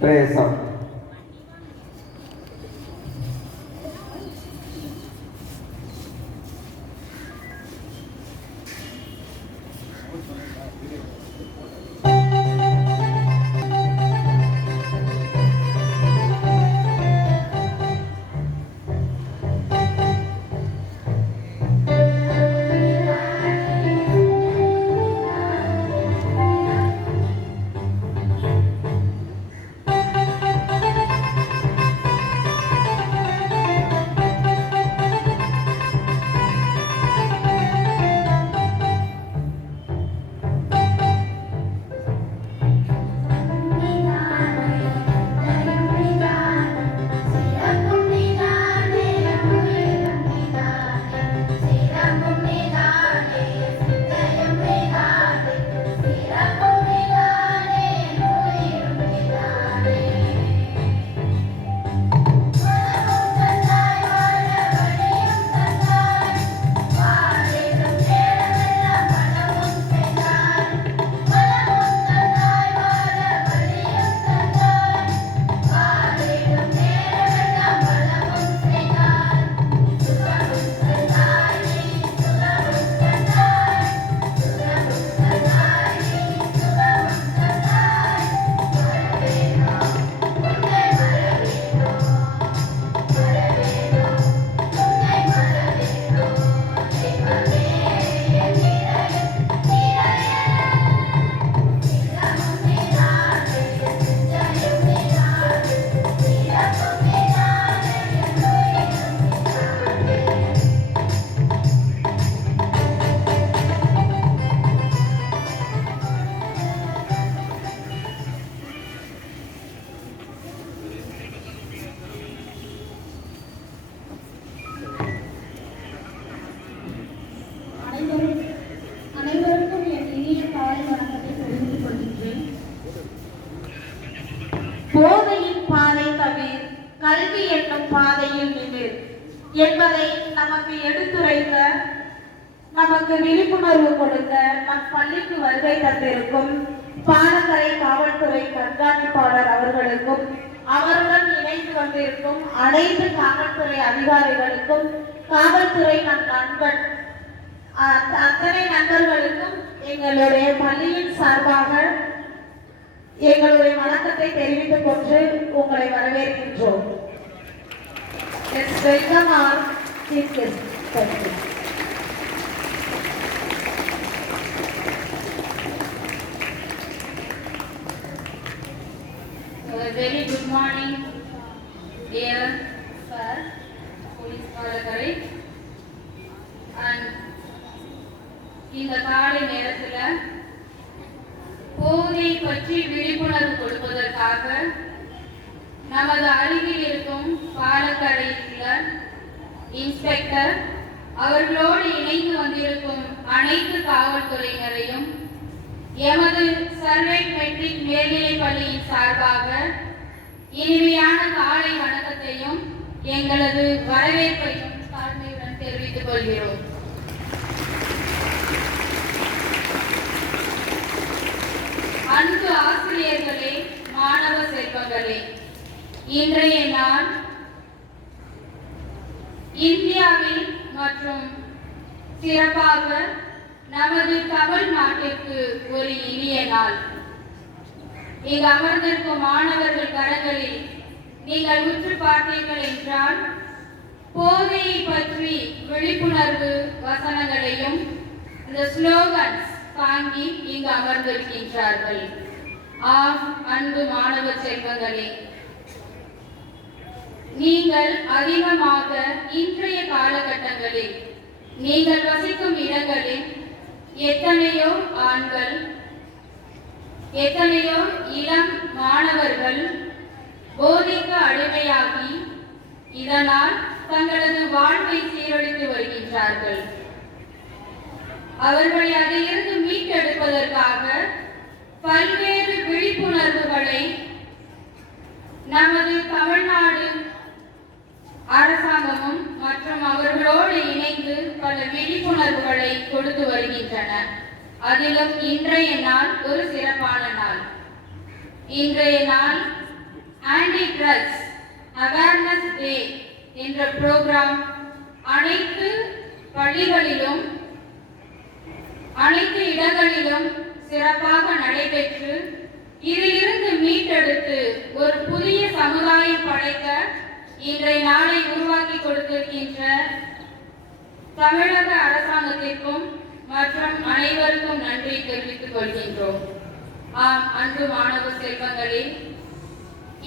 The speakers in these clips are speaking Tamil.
Praise போதையின் பாதை தவிர கல்வி என்னும் பாதையில் நிமிர் என்பதை நமக்கு எடுத்துரைக்க, நமக்கு விழிப்புணர்வு கொடுக்க நம் பள்ளிக்கு வருகை தந்திருக்கும் பாலக்கரை காவல்துறை கண்காணிப்பாளர் அவர்களுக்கும், அவருடன் இணைந்து வந்திருக்கும் அனைத்து காவல்துறை அதிகாரிகளுக்கும், காவல்துறை நம் நண்பன் அத்தனை நண்பர்களுக்கும் எங்களுடைய பள்ளியின் சார்பாக எங்களுடைய வணக்கத்தை தெரிவித்துக் கொண்டு உங்களை வரவேற்கின்றோம். Very good morning, dear sir, police Palakari, and இந்த காலை நேரத்தில் போதை பற்றி விழிப்புணர்வு கொடுப்பதற்காக நமது அருகில் இருக்கும் பாலக்கரையில் இன்ஸ்பெக்டர் அவர்களோடு இணைந்து வந்திருக்கும் அனைத்து காவல்துறையினரையும் எமது சர்வேட் மெட்ரிக் மேல்நிலைப் பள்ளியின் சார்பாக இனிமையான காலை வணக்கத்தையும் எங்களது வரவேற்பையும் தாழ்மையுடன் தெரிவித்துக் கொள்கிறோம். அன்பு ஆசிரியர்களே, மாணவ செல்வங்களே, இன்றைய நாள் இந்தியாவில் மற்றும் சிறப்பாக நமது தமிழ்நாட்டிற்கு ஒரு இனிய நாள். இங்கு அமர்ந்திருக்கும் மாணவர்கள் கரங்களில் நீங்கள் உற்று பார்த்தீர்கள் என்றால் போதையை பற்றி விழிப்புணர்வு வசனங்களையும் இந்த ஸ்லோகன்ஸ் தாங்கி இங்கு அமர்ந்திருக்கின்றார்கள். ஆம், அன்பு மாணவ செல்வங்களே, நீங்கள் அதிகமாக இன்றைய காலகட்டங்களில் நீங்கள் வசிக்கும் இடங்களில் எத்தனையோ ஆண்கள், எத்தனையோ இளம் மாணவர்கள் போதைக்கு அடிமையாகி இதனால் தங்களது வாழ்வை சீரழித்து வருகின்றார்கள். அவர்களை அதிலிருந்து மீட்டெடுப்பதற்காக பல்வேறு விழிப்புணர்வுகளை நமது தமிழ்நாடு அதிலும் இன்றைய நாள் ஒரு சிறப்பான நாள். இன்றைய நாள் ஆன்டி ட்ரக்ஸ் அவேர்னஸ் டே என்ற புரோகிராம் அனைத்து பள்ளிகளிலும் அனைத்து இடங்களிலும் சிறப்பாக நடைபெற்று இதிலிருந்து மீட்டெடுத்து ஒரு புதிய சமுதாயம் படைக்க இன்றைய நாளை உருவாக்கி கொடுத்திருக்கின்ற தமிழக அரசாங்கத்திற்கும் மற்றும் அனைவருக்கும் நன்றி தெரிவித்துக் கொள்கின்றோம். ஆம், அன்பு மாணவ செல்வங்களே,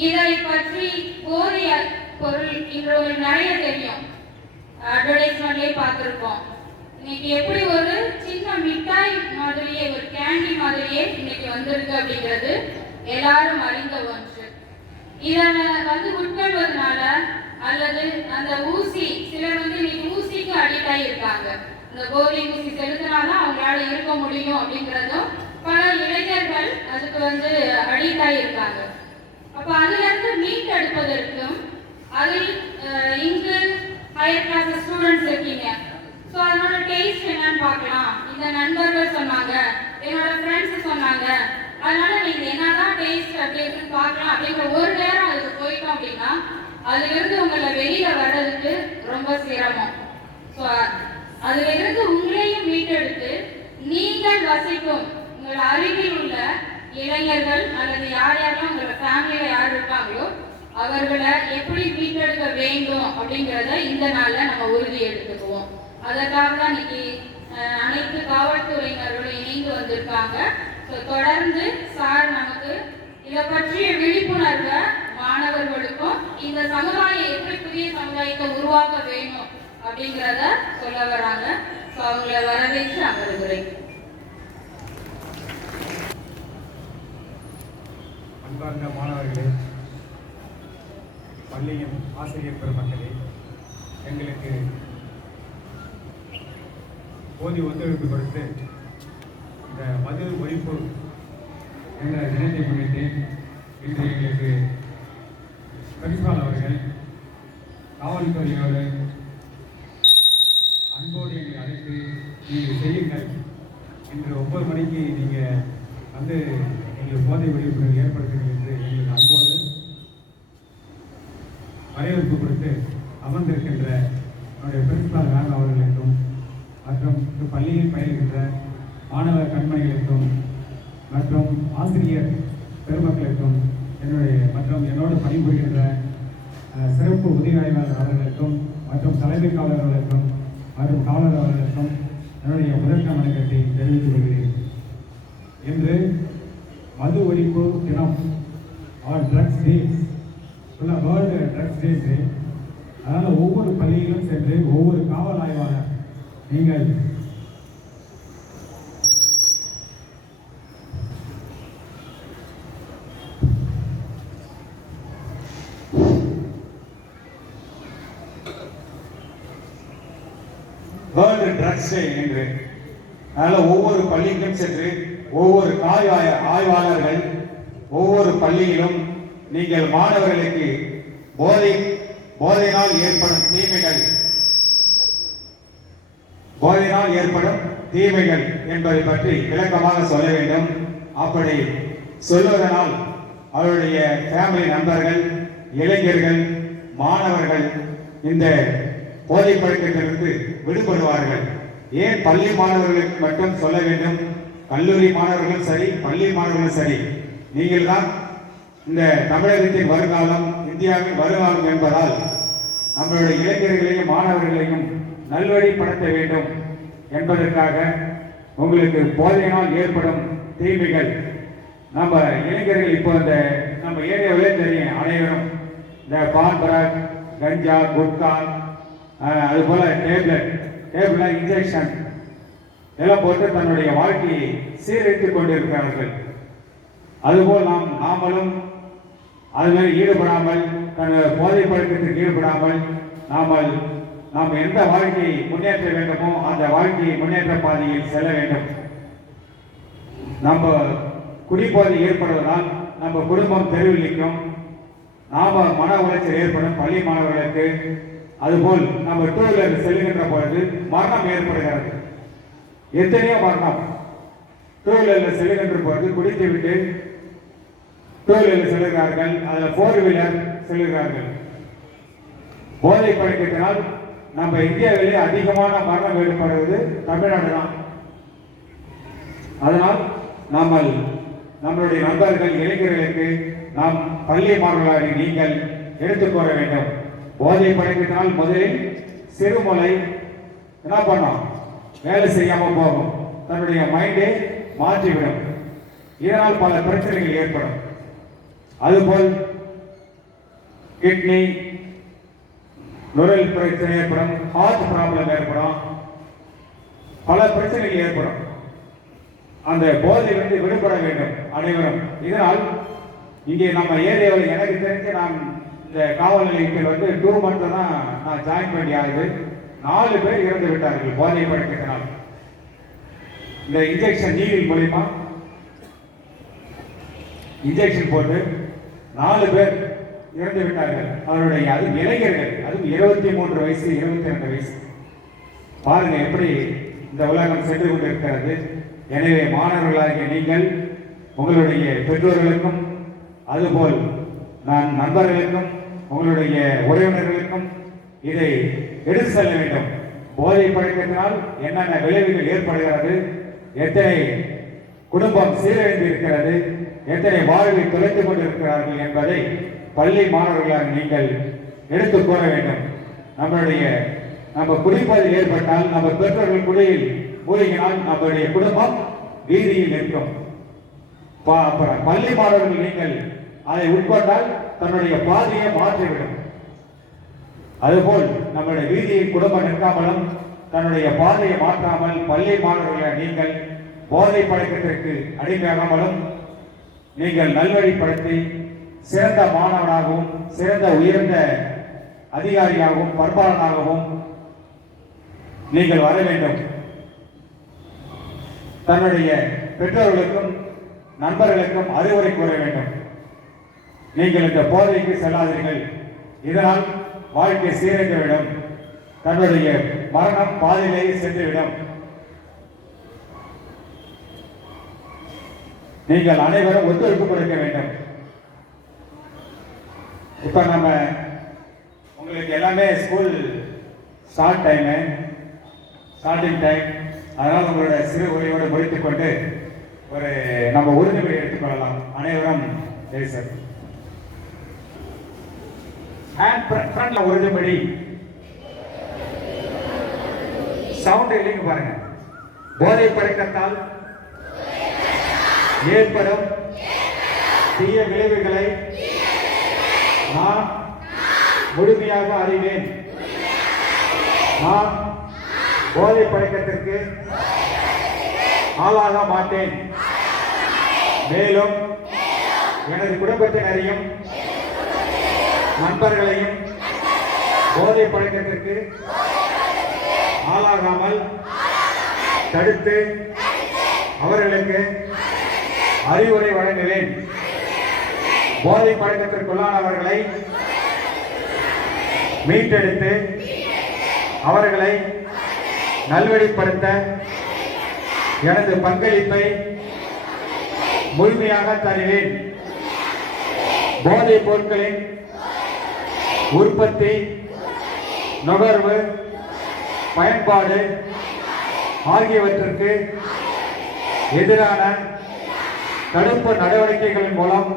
இதை பற்றி போதிய பொருள் இன்று நிறைய தெரியும். அட்வர்டைஸ்மெண்ட்லேயே பார்த்துருக்கோம். இன்னைக்கு எப்படி ஒரு சின்ன மிட்டாய் மாதிரியே, ஒரு கேண்டி மாதிரியே இன்னைக்கு வந்திருக்கு அப்படிங்கிறது எல்லாரும் அறிந்த ஒன்று. இதனை உட்கொள்வதனால அல்லது அந்த ஊசி, சிலர் இன்னைக்கு ஊசிக்கு அடிக்ட் ஆகியிருக்காங்க. இந்த போதை ஊசி செலுத்தினாதான் அவங்களால இருக்க முடியும் அப்படிங்கிறதும் பல இளைஞர்கள் அதுக்கு அடிக்ட் ஆகியிருக்காங்க. அப்ப அதுல இருந்து மீட்டெடுப்பதற்கும் அதில் இங்கு ஹையர் கிளாஸ் ஸ்டூடெண்ட்ஸ் இருக்கீங்க. ஸோ அதனோட டேஸ்ட் என்னன்னு பார்க்கலாம். இந்த நண்பர்கள் சொன்னாங்க, என்னோட ஃப்ரெண்ட்ஸ் சொன்னாங்க, அதனால நீங்க என்னதான் டேஸ்ட் அப்படின்னு பார்க்கலாம் அப்படிங்கிற ஒரு நேரம் அதுக்கு போயிட்டோம் அப்படின்னா அதுல இருந்து உங்களை வெளியில வர்றதுக்கு ரொம்ப சிரமம். ஸோ அதுல இருந்து உங்களையும் மீட்டெடுத்து நீங்கள் வசிக்கும் உங்கள் அருகில் உள்ள இளைஞர்கள் அல்லது யார் யாரெல்லாம் உங்களோட ஃபேமிலியில யார் இருக்காங்களோ அவர்களை எப்படி மீட்டெடுக்க வேண்டும் அப்படிங்கிறத இந்த நாள்ல நம்ம உறுதி எடுத்துக்குவோம். அதற்காக தான் இன்னைக்கு அனைத்து காவல்துறையினர்களும் இணைந்து வந்திருக்காங்க. தொடர்ந்து சார் நமக்கு இதை பற்றிய விழிப்புணர்வை மாணவர்களுக்கும் இந்த சமுதாயம் எப்படி புதிய சமுதாயத்தை உருவாக்க வேணும் அப்படிங்கிறத சொல்ல வராங்க. அவங்களை வரவேற்று அமர்கிறேன். அன்பார்ந்த மாணவர்களே, பள்ளியின் ஆசிரியர் பெருமக்களே, எங்களுக்கு போதிய ஒத்துழைப்பு கொடுத்து இந்த மது ஒழிப்பு என்ற தினத்தை முன்னிட்டு இன்று எங்களுக்கு பிரின்சிபால் அவர்கள் காவல்துறையோடு அன்போடு எங்களை அழைத்து நீங்கள் செய்யுங்கள், இன்று 9 மணிக்கு நீங்கள் எங்களுக்கு போதை ஒழிப்பு ஏற்படுத்துங்கள் என்று எங்களுக்கு அன்போடு வரவேற்பு கொடுத்து அமர்ந்திருக்கின்ற என்னுடைய பிரின்சிபால் மேம் அவர்களுக்கும் மற்றும் பள்ளியில் பயில்கின்ற மாணவ கண்மணிகளுக்கும் மற்றும் ஆசிரியர் பெருமக்களுக்கும் என்னோடு பணிபுரிகின்ற சிறப்பு உதவி ஆய்வாளர் அவர்களுக்கும் மற்றும் தலைமை காவலர் அவர்களுக்கும் மற்றும் காவலர் அவர்களுக்கும் என்னுடைய முதற்க வணக்கத்தை தெரிவித்துக் கொள்கிறேன். இன்று மது ஒழிப்பு தினம், ட்ரக்ஸ் டே, வேர்ல்டு ட்ரக்ஸ் டே. அதனால் ஒவ்வொரு பள்ளியிலும் சென்று ஒவ்வொரு காவல் ஆய்வாளர் நீங்கள் வேர்ல்டு ட்ரக்ஸ் டே என்று, அதனால் ஒவ்வொரு பள்ளிக்கும் சென்று ஒவ்வொரு ஆய்வாளர்கள் ஒவ்வொரு பள்ளியிலும் நீங்கள் மாணவர்களுக்கு போதையினால் ஏற்படும் தீமைகள் என்பதை பற்றி விளக்கமாக சொல்ல வேண்டும். அப்படி சொல்வதனால் அவருடைய ஃபேமிலி நண்பர்கள், இளைஞர்கள், மாணவர்கள் இந்த போதை பழக்கத்திலிருந்து விடுபடுவார்கள். ஏன் பள்ளி மாணவர்களுக்கு மட்டும் சொல்ல வேண்டும்? கல்லூரி மாணவர்களும் சரி, பள்ளி மாணவர்களும் சரி, நீங்கள் தான் இந்த தமிழகத்தின் வருங்காலம், இந்தியாவின் வருங்காலம் என்பதால் நம்மளுடைய இளைஞர்களையும் மாணவர்களையும் நல்வழிப்படுத்த வேண்டும் என்பதற்காக உங்களுக்கு போதையினால் ஏற்படும் தீமைகள், நம்ம இளைஞர்கள் இப்போ இந்த நம்ம ஏரியாவிலே தெரியும் அனைவரும், இந்த பான்பராக், கஞ்சா, குட்கா, அதுபோல டேப்லெட் இன்ஜெக்ஷன் எல்லாம் போட்டு தன்னுடைய வாழ்க்கையை சீரழித்துக் கொண்டிருக்கிறார்கள். அதுபோல் நாமளும் அதுமாதிரி ஈடுபடாமல், போதை பழக்கத்திற்கு ஈடுபடாமல் நாம் எந்த வாழ்க்கையை முன்னேற்ற வேண்டுமோ அந்த வாழ்க்கையை முன்னேற்ற பாதையில் செல்ல வேண்டும். நம்ம குடிபோதை ஏற்படுவதால் நம்ம குடும்பம் தெருவில் நிற்கும், நாம மன உளைச்சல் ஏற்படும் பள்ளி மாணவர்களுக்கு. அதுபோல் நம்ம டூ வீலர் செல்லுகின்ற பொழுது மரணம் ஏற்படுகிறது. எத்தனையோ மரணம் டூ வீலரில் செல்லுகின்ற போது குடித்து விட்டு டூ வீலரில் செல்லுகிறார்கள், அதில் ஃபோர் வீலர் செல்லுகிறார்கள். போதை பழக்கத்தினால் நம்ம இந்தியாவிலே அதிகமான மரணம் ஏற்படுவது தமிழ்நாடு தான். அதனால் நம்மளுடைய நண்பர்கள் இளைஞர்களுக்கு நாம் பள்ளி மாணவர்களாக நீங்கள் எடுத்துக் கூற வேண்டும். போதை பழக்கத்தினால் முதலில் சிறுமலை என்ன பண்ணோம், வேலை செய்யாமல் போகும், தன்னுடைய மைண்டை மாற்றிவிடும். இதனால் பல பிரச்சனைகள் ஏற்படும். அதுபோல் கிட்னி நுரையீரல் பிரச்சனை ஏற்படும், ஹார்ட் ப்ராப்ளம் ஏற்படும், பல பிரச்சனைகள் ஏற்படும். அந்த போதையிலிருந்து விடுபட வேண்டும் அனைவரும். இதனால் இங்கே நம்ம ஏரியாவில் எனக்கு தெரிஞ்சு நான் இந்த காவல் நிலையத்தில் 2 months தான் நான் ஜாயின் பண்ணி ஆகுது. 4 பேர் இறந்து விட்டார்கள் போதை பழக்கத்தினால். இந்த இன்ஜெக்ஷன் நீரில் மூலியமா இன்ஜெக்ஷன் போட்டு 4 பேர் இறந்து விட்டார்கள். அவருடைய அதுவும் இளைஞர்கள், அதுவும் 23 வயசு 22 வயசு. பாருங்க எப்படி இந்த உலகம் சென்று கொண்டிருக்கிறது. எனவே மாணவர்களாகிய நீங்கள் உங்களுடைய பெற்றோர்களுக்கும் அதுபோல் நான் நண்பர்களுக்கும் உங்களுடைய உறவினர்களுக்கும் இதை எடுத்து செல்ல வேண்டும். போதை பழக்கத்தினால் என்னென்ன விளைவுகள் ஏற்படுகிறது, எத்தனை குடும்பம் சீரழிந்து இருக்கிறது, எத்தனை வாழ்வை தொலைத்துக் கொண்டிருக்கிறார்கள் என்பதை பள்ளி மாணவர்களாக நீங்கள் எடுத்து கூற வேண்டும். நம்ம குடிப்பதில் ஏற்பட்டால், நம்ம பெற்றோர்கள் குடியில் மூழ்கினால் நம்முடைய குடும்பம் வீதியில் நிற்கும். பள்ளி மாணவர்கள் நீங்கள் அதை உட்கொண்டால் தன்னுடைய பாதையை மாற்றிவிடும். அதுபோல் நம்முடைய வீதியில் குடும்பம் நிற்காமலும் தன்னுடைய பாதையை மாற்றாமல் பள்ளி மாணவர்களை நீங்கள் போதை பழக்கத்திற்கு அடிமையாகாமலும் நீங்கள் நல்வழிப்படுத்தி சிறந்த மாணவனாகவும் சிறந்த உயர்ந்த அதிகாரியாகவும் பண்பாளனாகவும் நீங்கள் வர வேண்டும். தன்னுடைய பெற்றோர்களுக்கும் நண்பர்களுக்கும் அறிவுரை கூற வேண்டும். நீங்கள் இந்த போதைக்கு செல்லாதீர்கள், இதனால் வாழ்க்கை சீரழிந்துவிடும், தன்னுடைய மரணம் பாதையிலேயே சென்றுவிடும். நீங்கள் அனைவரும் ஒத்துழைப்பு கொடுக்க வேண்டும். இப்ப நம்ம உங்களுக்கு எல்லாமே ஸ்கூல் ஸ்டார்டிங் டைம், அதனால் உங்களோட சிறு உரையோடு முடித்துக் கொண்டு நம்ம உறுதிமொழி எடுத்துக்கொள்ளலாம். அனைவரும் உறுதிமொழி சவுண்ட் இல்லைங்க பாருங்க. போதை பழக்கத்தால் ஏற்படும் தீய விளைவுகளை நான் முழுமையாக அறிவேன். நான் போதை பழக்கத்திற்கு ஆளாக மாட்டேன். மேலும் எனது குடும்பத்தினரையும் நண்பர்களையும் போதை பழக்கத்திற்கு ஆளாகாமல் தடுத்து அவர்களுக்கு அறிவுரை வழங்குவேன். போதை பழக்கத்திற்குள்ளானவர்களை மீட்டெடுத்து அவர்களை நல்வழிப்படுத்த எனது பங்களிப்பை முழுமையாக தருவேன். போதைப் பொருட்களின் உற்பத்தி, நுகர்வு, பயன்பாடு ஆகியவற்றிற்கு எதிரான தடுப்பு நடவடிக்கைகளின் மூலம்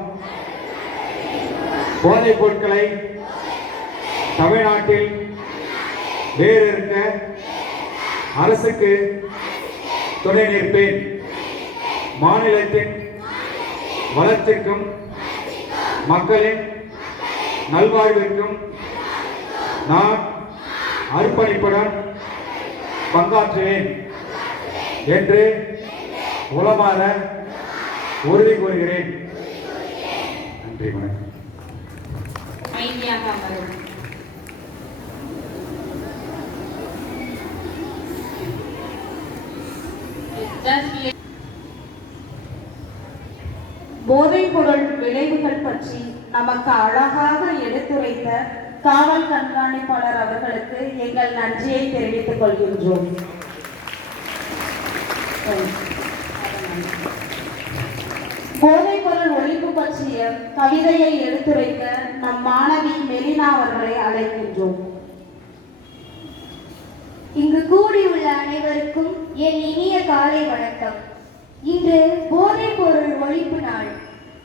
போதைப் பொருட்களை தமிழ்நாட்டில் வேறு இருக்க அரசுக்கு துணை நிற்பேன். மாநிலத்தின் வளர்ச்சிக்கும் மக்களின் நல்வாழ்விற்கும் நான் அர்ப்பணிப்புடன் பங்காற்றுவேன் என்று உளமாற உறுதி கூறுகிறேன். நன்றி, வணக்கம். அமைதியாக அமரும். போதைப் பொருள் விளைவுகள் பற்றி நமக்கு அழகாக எடுத்துரைத்த காவல் கண்காணிப்பாளர் அவர்களுக்கு எங்கள் நன்றியை தெரிவித்துக் கொள்கின்றோம். போதைப்பொருள் ஒழிப்பு பற்றிய கவிதையை எடுத்துரைக்க நம் மாணவி மெலினா அவர்களை அழைக்கின்றோம். இங்கு கூடியுள்ள அனைவருக்கும் என் இனிய காலை வணக்கம். இன்று போதைப் பொருள் ஒழிப்பு நாள்.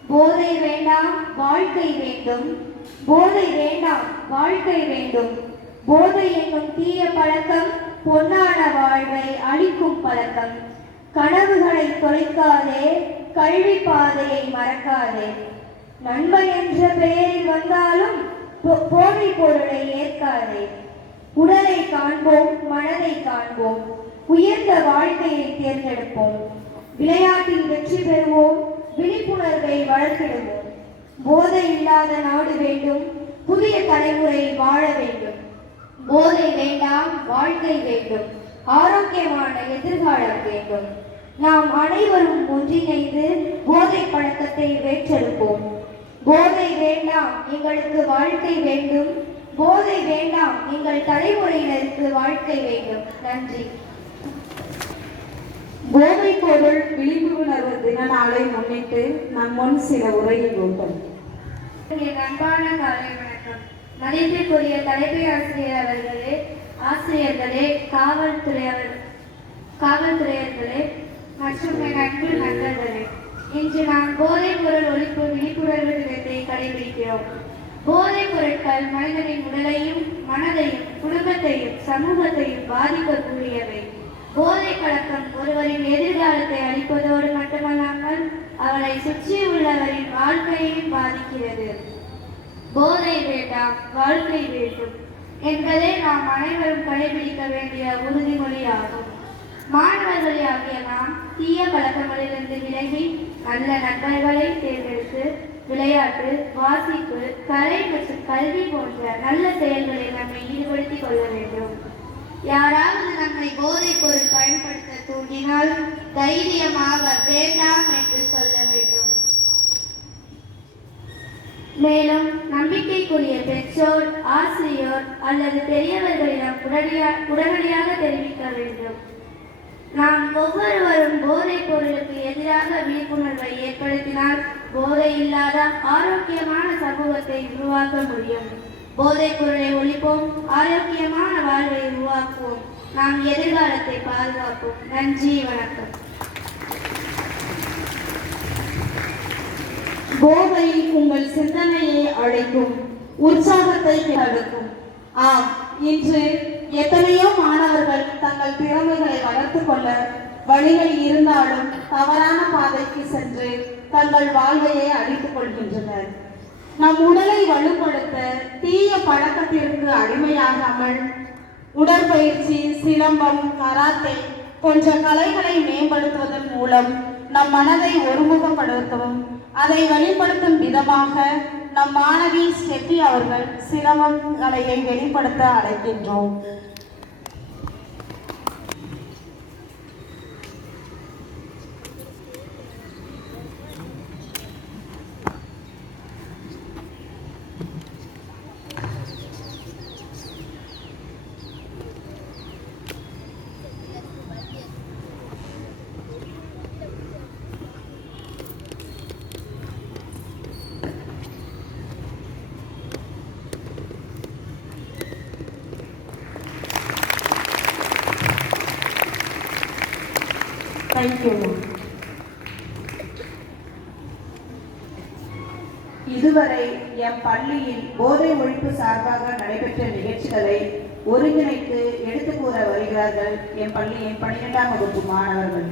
போதை வேண்டாம், வாழ்க்கை வேண்டும். போதை வேண்டாம், வாழ்க்கை வேண்டும். போதை என்னும் தீய பழக்கம் பொன்னான வாழ்வை அழிக்கும் பழக்கம். கனவுகளை தொலைக்காதே, கல்வி பாதையை மறக்காதே. நண்பன் என்ற பெயரில் வந்தாலும் போதைப் பொருளை ஏற்காதே. உடலை காண்போம், மனதை காண்போம். உயர்ந்த வாழ்க்கையை தேர்ந்தெடுப்போம். விளையாட்டில் வெற்றி பெறுவோம், விழிப்புணர்வை வளர்த்திடுவோம். போதை இல்லாத நாடு வேண்டும், புதிய தலைமுறை வாழ வேண்டும். போதை வேண்டாம், வாழ்க்கை வேண்டும். ஆரோக்கியமான எதிர்காலம் வேண்டும். நாம் அனைவரும் ஒன்றிணைந்து போதை பழக்கத்தை வேற்றெடுப்போம். போதை வேண்டாம், எங்களுக்கு வாழ்க்கை வேண்டும். போதை வேண்டாம், எங்கள் தலைமுறையினருக்கு வாழ்க்கை வேண்டும். நன்றி. போதைப் பொருள் விழிப்புணர்வு தின நாளை முன்னிட்டு நம் முன் சில உரையிலூட்டும். என் அன்பான காலை வணக்கம். மதிப்பிற்குரிய தலைமை ஆசிரியர் அவர்களே, ஆசிரியர்களே, காவல்துறையர்களே மற்றும் என் அன்பு நண்பர்களே, இன்று நாம் போதைப் பொருள் ஒழிப்பு விழிப்புணர்வு தினத்தை கடைபிடிக்கிறோம். போதைப் பொருட்கள் மனிதனின் உடலையும் மனதையும் குடும்பத்தையும் சமூகத்தையும் பாதிக்கக்கூடியவை. போதை பழக்கம் ஒருவரின் எதிர்காலத்தை அளிப்பதோடு மட்டுமல்லாமல் அவரை சுற்றியுள்ளவரின் வாழ்க்கையையும் பாதிக்கிறது. போதை வேண்டாம், வாழ்க்கை வேண்டும் என்பதை நாம் அனைவரும் கடைபிடிக்க வேண்டிய உறுதிமொழியாகும். மாணவர்களாகிய நாம் தீய பழக்கங்களிலிருந்து விலகி நல்ல நண்பர்களை தேர்ந்தெடுத்து விளையாட்டு, வாசிப்பு, கலை மற்றும் கல்வி போன்ற நல்ல செயல்களில் நம்மை ஈடுபடுத்திக் கொள்ள வேண்டும். யாராவது நம்மை போதைப் பொருள் பயன்படுத்த தூண்டினால் தைரியமாக வேண்டாம் என்று சொல்ல வேண்டும். மேலும் நம்பிக்கைக்குரிய பெற்றோர், ஆசிரியர் அல்லது பெரியவர்களிடம் உடனடியாக தெரிவிக்க வேண்டும். நாம் ஒவ்வொருவரும் போதைப் பொருளுக்கு எதிராக விழிப்புணர்வை ஏற்படுத்தினால் போதை இல்லாத ஆரோக்கியமான சமூகத்தை உருவாக்க முடியும். போதைப் பொருளை ஒழிப்போம், ஆரோக்கியமான வாழ்வை உருவாக்குவோம். நாம் எதிர்காலத்தை பாதுகாப்போம். நன்றி, வணக்கம். போதை உங்கள் சிந்தனையை அழைக்கும், உற்சாகத்தை தடுக்கும். ஆம், இன்று எத்தனையோ மாணவர்கள் தங்கள் திறமைகளை வளர்த்து கொள்ள வழிகள் இருந்தாலும் தவறான பாதைக்கு சென்று தங்கள் வாழ்வையை அழித்துக் கொள்கின்றனர். நம் உடலை வலுப்படுத்த தீய பழக்கத்திற்கு அடிமையாகாமல் உடற்பயிற்சி, சிலம்பம், கராத்தே போன்ற கலைகளை மேம்படுத்துவதன் மூலம் நம் மனதை ஒருமுகப்படுத்தவும் அதை வெளிப்படுத்தும் விதமாக நம் மாணவி ஸ்டெஃபி அவர்கள் சிலம்பம் கலையை வெளிப்படுத்த அழைக்கின்றோம். இதுவரை எம் பள்ளியில் போதை ஒழிப்பு சார்பாக நடைபெற்ற நிகழ்ச்சிகளை ஒருங்கிணைத்து எடுத்து கூற வருகிறார்கள் என் பள்ளியின் 12ஆம் வகுப்பு மாணவர்கள்.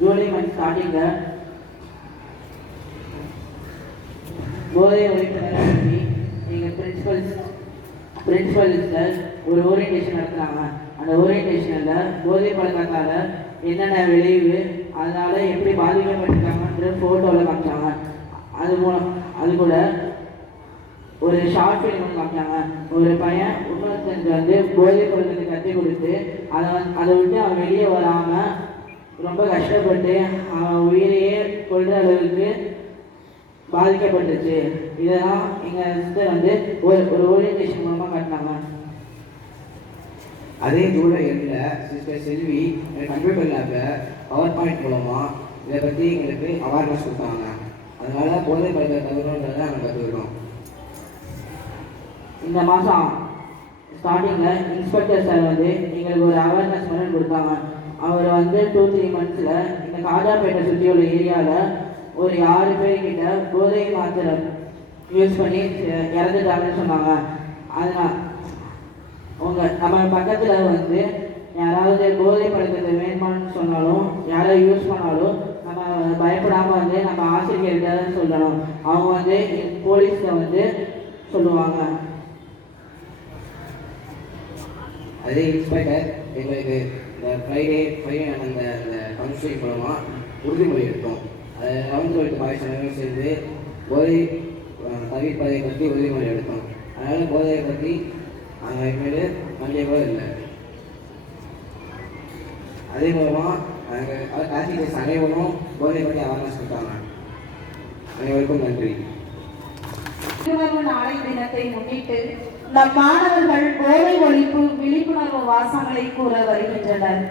July month starting the போதை ஒழிப்பு நடத்தி எங்கள் பிரின்சிபல் ஒரு ஓரியன்டேஷன் நடத்துகிறாங்க. அந்த ஓரியன்டேஷனில் போதை பழக்கத்தால் என்னென்ன விளைவு, அதனால் எப்படி பாதிக்கப்பட்டிருக்காங்கன்ற ஃபோட்டோவில் காமிச்சாங்க. அது கூட ஒரு ஷார்ட் ஃபிலிம் காமிச்சாங்க. ஒரு பையன் இன்னொருத்தனுக்கு போதை பழக்கத்தை கற்றுக் கொடுத்து அதை விட்டு அவன் வெளியே வராமல் ரொம்ப கஷ்டப்பட்டு அவன் உயிரையே கொள்கிற அளவுக்கு பாதிக்கப்பட்டுச்சு. இதெல்லாம் எங்கள் சிஸ்டர் வந்து ஒரு ஓரியன்டேஷன் மூலமாக காட்டினாங்க. அதே ஜூலை எண்டில் சிஸ்டர் செல்வி கம்ப்யூட்டர் லேபில் பவர் பாயிண்ட் மூலமாக இதை பற்றி எங்களுக்கு அவேர்னஸ் கொடுத்தாங்க. அதனால் போதை பழக்கத்தை தவிர்க்கிறத நாங்கள் கற்றுக்கிறோம். இந்த மாதம் ஸ்டார்டிங்கில் இன்ஸ்பெக்டர் சார் வந்து எங்களுக்கு ஒரு அவேர்னஸ் மெடல் கொடுத்தாங்க. அவர் வந்து 2-3 மந்த்ஸில் இந்த காஜாப்பேட்டை சுற்றி உள்ள ஏரியாவில் ஒரு 6 பேர்கிட்ட போதை மாத்திரை யூஸ் பண்ணி இறந்துட்டாங்கன்னு சொன்னாங்க. அதனால் நம்ம பக்கத்தில் வந்து யாராவது போதை பழக்கத்தை வேணுமான்னு சொன்னாலும் யாராவது யூஸ் பண்ணாலும் நம்ம பயப்படாமல் வந்து நம்ம ஆசிரியர்கிட்ட சொல்லணும். அவங்க வந்து போலீஸில் வந்து சொல்லுவாங்க. அதே இன்ஸ்பெக்டர் எங்களுக்கு இந்த ஃப்ரைடே அந்த கவுன்சிலிங் மூலமாக உறுதிமொழி எடுத்தோம். அது 11th 12th பாய்ஸ் அனைவரும் சேர்ந்து போதை தவிர்ப்பதை பற்றி உறுதிமொழி எடுத்தோம். அதனால் போதையை பற்றி இனிமேல் கண்டிப்பாக இல்லை. அதே மூலமாக நாங்கள் கிளாசிக் அனைவரும் போதை பற்றி அவேர்னஸ் கொடுத்தாங்க. அனைவருக்கும் நன்றி. விழிப்புணர்வு நாளை தினத்தை முன்னிட்டு நம் மாணவர்கள் போதை ஒழிப்பு விழிப்புணர்வு வாசகங்களை கூற வருகின்றனர்.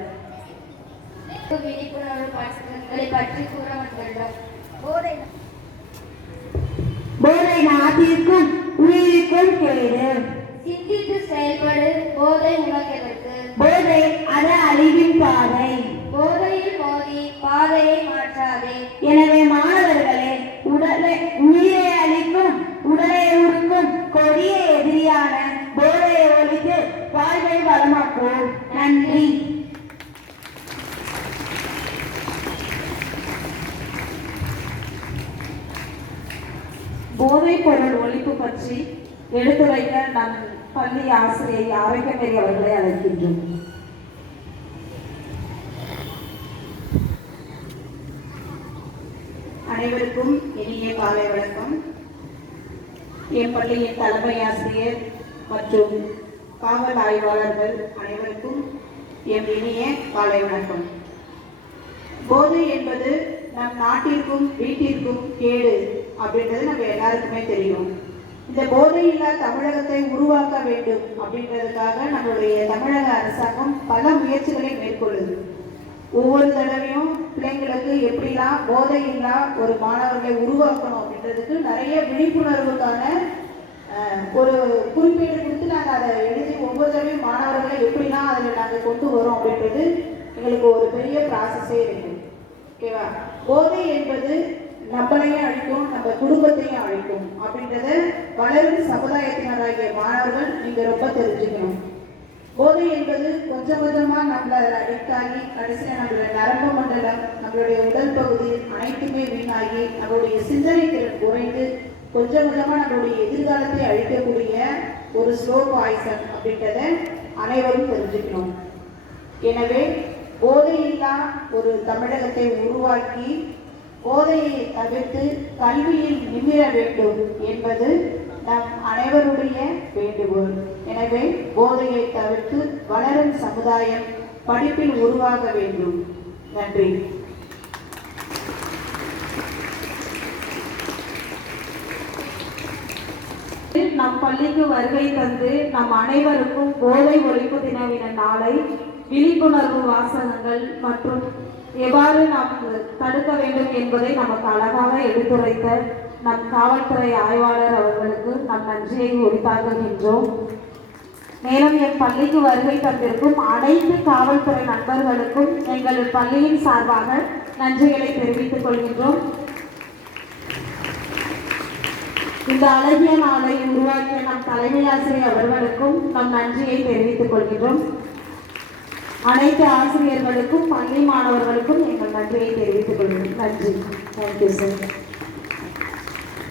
விழிப்புணர்வு வாசகங்களை பற்றி கூற வந்துள்ளோம். போதை நாட்டிற்கும் உயிருக்கும் கேடு. சிந்தித்து செயல்படு போதை உலகிற்கு. போதை அது அழிவின் பாதை. போதையில் மோதி பாதையை மாற்றாதே. எனவே மாணவர்களே, உயிரை அளிக்கும் உடலை உருக்கும் கொடிய எதிரியான போதையை ஒழித்து வாழ்வை வளமாக்குவோம். நன்றி. போதைப் பொருள் ஒழிப்பு பற்றி எடுத்துரைக்க நம் பள்ளி ஆசிரியை ஆரோக்கியமேரி அவர்களை அழைக்கின்றோம். அனைவருக்கும் இனிய காலை வணக்கம். என் பள்ளியின் தலைமை ஆசிரியர் மற்றும் காவல் ஆய்வாளர்கள் அனைவருக்கும் என் இனிய காலை வணக்கம். போதை என்பது நம் நாட்டிற்கும் வீட்டிற்கும் கேடு அப்படின்றது நம்ம எல்லாருக்குமே தெரியும். இந்த போதையில்லா தமிழகத்தை உருவாக்க வேண்டும் அப்படின்றதுக்காக நம்மளுடைய தமிழக அரசாங்கம் பல முயற்சிகளை மேற்கொள்ளுது. ஒவ்வொரு தடவையும் பிள்ளைங்களுக்கு எப்படிலாம் போதையில்லா ஒரு மாணவர்களை உருவாக்கணும் அப்படின்றதுக்கு நிறைய விழிப்புணர்வுக்கான ஒரு குறிப்பீடு கொடுத்து நாங்கள் அதை எழுதி ஒவ்வொரு தடவையும் மாணவர்களை எப்படிலாம் அதில் நாங்கள் கொண்டு வரோம் அப்படின்றது எங்களுக்கு ஒரு பெரிய ப்ராசஸே இருக்கு. ஓகேவா? போதை என்பது நம்மளையும் அழிக்கும், நம்ம குடும்பத்தையும் அழிக்கும் அப்படின்றத வளரும் சமுதாயத்தினராகிய மாணவர்கள் நீங்கள் ரொம்ப தெரிஞ்சுக்கணும். போதை என்பது கொஞ்சம் கொஞ்சமாக நம்மளை அடிக்ட் ஆகி கடைசியில் நம்மளோட நரம்பு மண்டலம், நம்மளுடைய உடல் பகுதி அனைத்துமே வீணாகி நம்மளுடைய சிந்தனை திறன் குறைந்து கொஞ்சம் கொஞ்சமாக நம்மளுடைய எதிர்காலத்தை அழிக்கக்கூடிய ஒரு ஸ்லோ பாய்சன் அப்படின்றத அனைவரும் தெரிஞ்சுக்கணும். எனவே போதையில்லா ஒரு தமிழகத்தை உருவாக்கி போதையை தவிர்த்து கல்வியில் நிமிர வேண்டும் என்பது நம் அனைவருடைய வேண்டுகோள். எனவே போதையை தவிர்த்து வளரும் சமுதாயம் படிப்பில் உருவாக வேண்டும். நன்றி. நம் பள்ளிக்கு வருகை தந்து நம் அனைவருக்கும் போதை ஒழிப்பு தினவின நாளை விழிப்புணர்வு வாசகங்கள் மற்றும் எவ்வாறு நாம் தடுக்க வேண்டும் என்பதை நமக்கு அழகாக எடுத்துரைத்த நம் காவல்துறை ஆய்வாளர் அவர்களுக்கு நம் நன்றியை உரித்தாக்குகின்றோம். மேலும் என் பள்ளிக்கு வருகை தந்திருக்கும் அனைத்து காவல்துறை நண்பர்களுக்கும் எங்கள் பள்ளியின் சார்பாக நன்றிகளை தெரிவித்துக் கொள்கின்றோம். இந்த அழகிய நாளை உருவாக்கிய நம் தலைமை ஆசிரியர் அவர்களுக்கும் நம் நன்றியை தெரிவித்துக் கொள்கின்றோம். அனைத்து ஆசிரியர்களுக்கும் பள்ளி மாணவர்களுக்கும் எங்கள் நன்றியை தெரிவித்துக் கொள்கிறோம். நன்றி. Thank you sir.